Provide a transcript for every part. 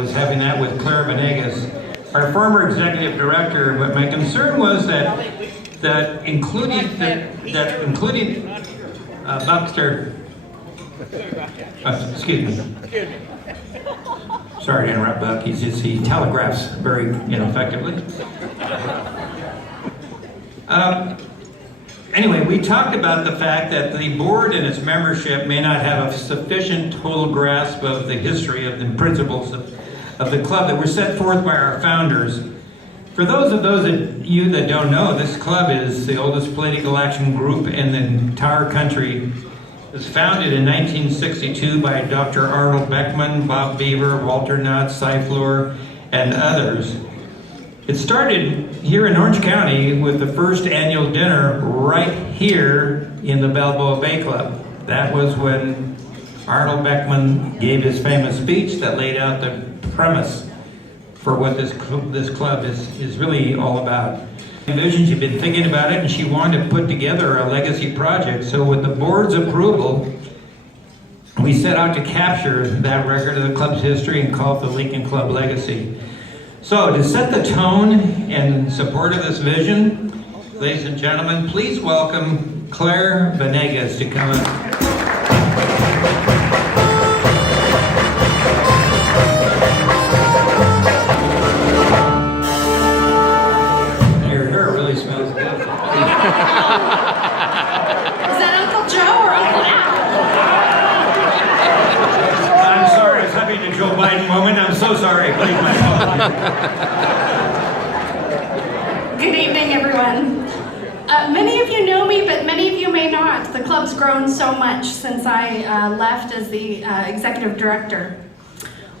was having that with Claire Venegas, our former executive director, but my concern was that including Buckster, excuse me. Sorry to interrupt, Buck. He telegraphs very effectively. Anyway, we talked about the fact that the board and its membership may not have a sufficient total grasp of the history of the principles of the club that were set forth by our founders. For those of you that don't know, this club is the oldest political action group in the entire country. It was founded in 1962 by Dr. Arnold Beckman, Bob Beaver, Walter Knott, Cy Fleur, and others. It started here in Orange County with the first annual dinner right here in the Balboa Bay Club. That was when Arnold Beckman gave his famous speech that laid out the premise for what this club is really all about. She'd been thinking about it, and she wanted to put together a legacy project. So with the board's approval, we set out to capture that record of the club's history and call it the Lincoln Club Legacy. So to set the tone in support of this vision, ladies and gentlemen, please welcome Claire Venegas to come up. Is that Uncle Joe or Uncle Al? I'm sorry, I was having a Joe Biden moment. I'm so sorry. Please, my apologies. Good evening, everyone. Many of you know me, but many of you may not. The club's grown so much since I left as the executive director.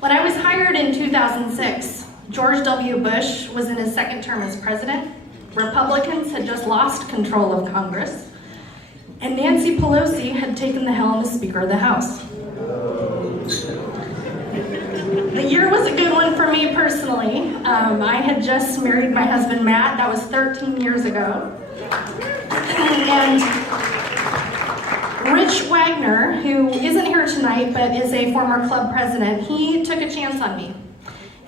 When I was hired in 2006, George W. Bush was in his second term as president. Republicans had just lost control of Congress, and Nancy Pelosi had taken the helm as Speaker of the House. The year was a good one for me personally. I had just married my husband Matt. That was 13 years ago. And Rich Wagner, who isn't here tonight but is a former club president, he took a chance on me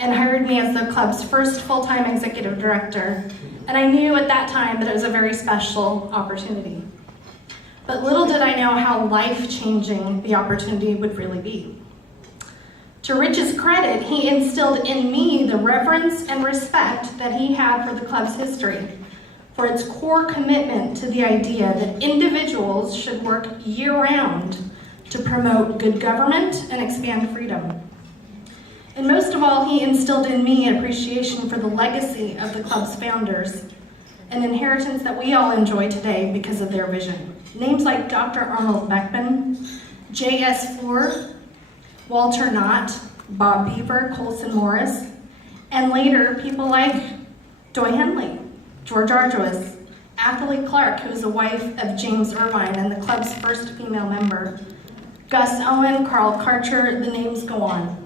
and hired me as the club's first full-time executive director. And I knew at that time that it was a very special opportunity. But little did I know how life-changing the opportunity would really be. To Rich's credit, he instilled in me the reverence and respect that he had for the club's history, for its core commitment to the idea that individuals should work year-round to promote good government and expand freedom. And most of all, he instilled in me an appreciation for the legacy of the club's founders, an inheritance that we all enjoy today because of their vision. Names like Dr. Arnold Beckman, J.S. Fleur, Walter Knott, Bob Beaver, Colson Morris, and later people like Doy Henley, George Arduous, Athalie Clark, who is the wife of James Irvine and the club's first female member, Gus Owen, Carl Karcher, the names go on.